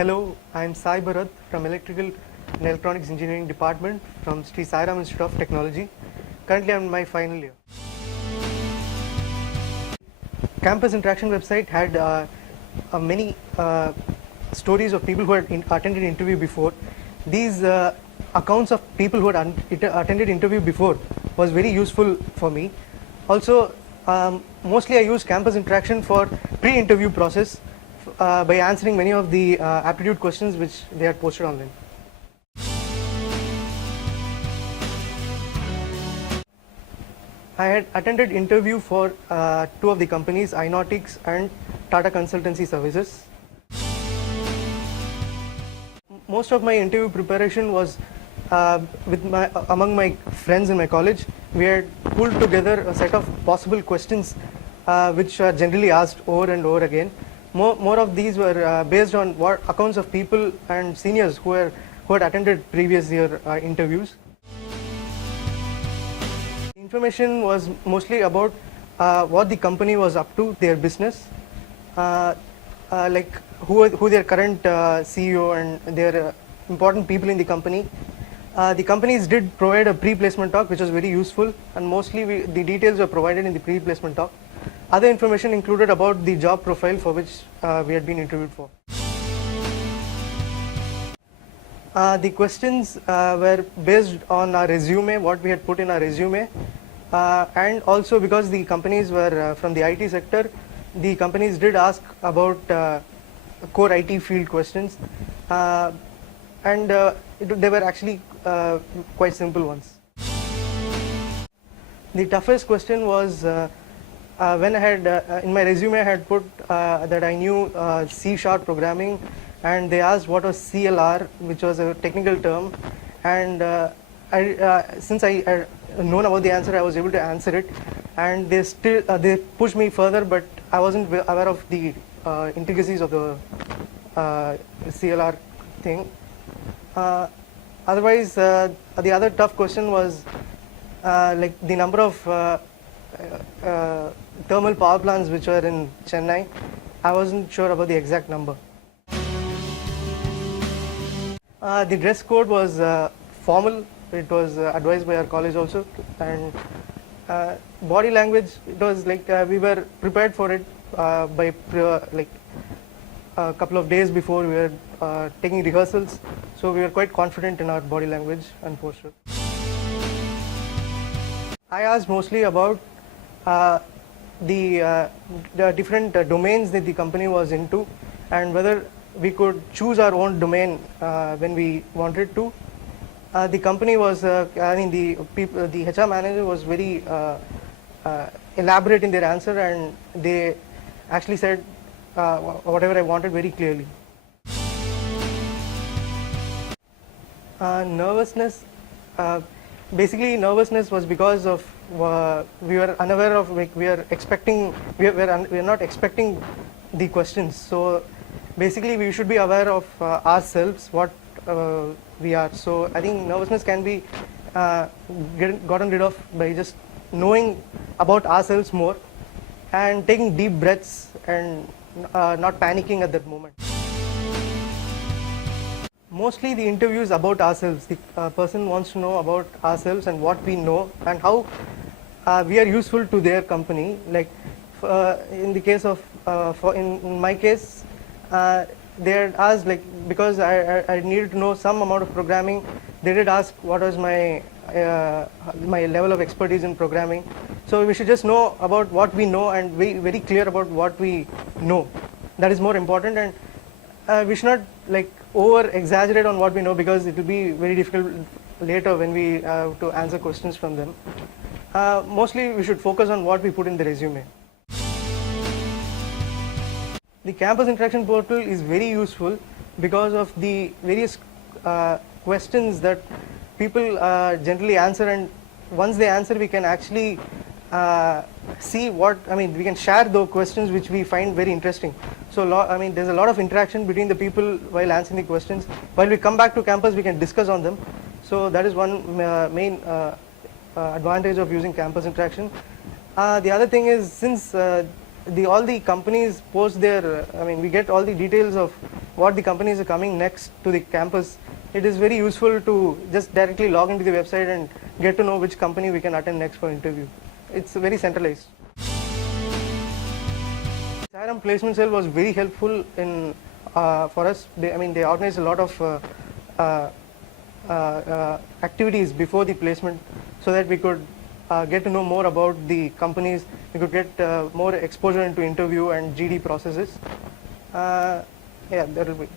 Hello, I am Sai Bharat from Electrical and Electronics Engineering Department from Sri Sai Ram Institute of Technology. Currently, I am in my final year. Campus Interaction website had many stories of people who had attended interview before. These accounts of people who had attended interview before was very useful for me. Also, mostly I use Campus Interaction for pre-interview process by answering many of the aptitude questions which they had posted online. I had attended interview for two of the companies, Inotics and Tata Consultancy Services. Most of my interview preparation was among my friends in my college. We had pulled together a set of possible questions which are generally asked over and over again. More of these were based on what accounts of people and seniors who had attended previous year interviews. Information was mostly about what the company was up to, their business, like who their current CEO and their important people in the company. The companies did provide a pre-placement talk which was very useful, and mostly the details were provided in the pre-placement talk. Other information included about the job profile for which we had been interviewed for. The questions were based on our resume, what we had put in our resume, and also because the companies were from the IT sector, the companies did ask about core IT field questions, and they were actually quite simple ones. The toughest question was when I had in my resume I had put that I knew C# programming, and they asked what was CLR, which was a technical term, and since I had known about the answer, I was able to answer it, and they pushed me further, but I wasn't aware of the intricacies of the CLR thing. Otherwise, the other tough question was like the number of thermal power plants which were in Chennai. I wasn't sure about the exact number. The dress code was formal. It was advised by our college also, and body language, it was like we were prepared for it by like a couple of days before. We were taking rehearsals, so we were quite confident in our body language and posture. I asked mostly about the different domains that the company was into, and whether we could choose our own domain when we wanted to. The company was, I mean, the HR manager was very elaborate in their answer, and they actually said whatever I wanted very clearly. Nervousness. Basically, nervousness was because of we were unaware of, like, we are not expecting the questions. So basically, we should be aware of ourselves, what we are. So I think nervousness can be gotten rid of by just knowing about ourselves more and taking deep breaths and not panicking at that moment. Mostly the interview is about ourselves. The person wants to know about ourselves and what we know and how we are useful to their company. Like in the case of, in my case, they had asked, like, because I needed to know some amount of programming, they did ask what was my my level of expertise in programming. So we should just know about what we know and be very clear about what we know. That is more important, and we should not like over exaggerate on what we know, because it will be very difficult later when we have to answer questions from them. Mostly we should focus on what we put in the resume. The Campus Interaction portal is very useful because of the various questions that people generally answer, and once they answer, we can actually see what, I mean, we can share those questions which we find very interesting. So I mean, there's a lot of interaction between the people while answering the questions. While we come back to campus, we can discuss on them. So that is one main advantage of using Campus Interaction. The other thing is, since all the companies post their, I mean, we get all the details of what the companies are coming next to the campus, it is very useful to just directly log into the website and get to know which company we can attend next for interview. It's very centralized. SIRM placement cell was very helpful in for us. They organized a lot of activities before the placement so that we could get to know more about the companies. We could get more exposure into interview and GD processes. Yeah, that will be.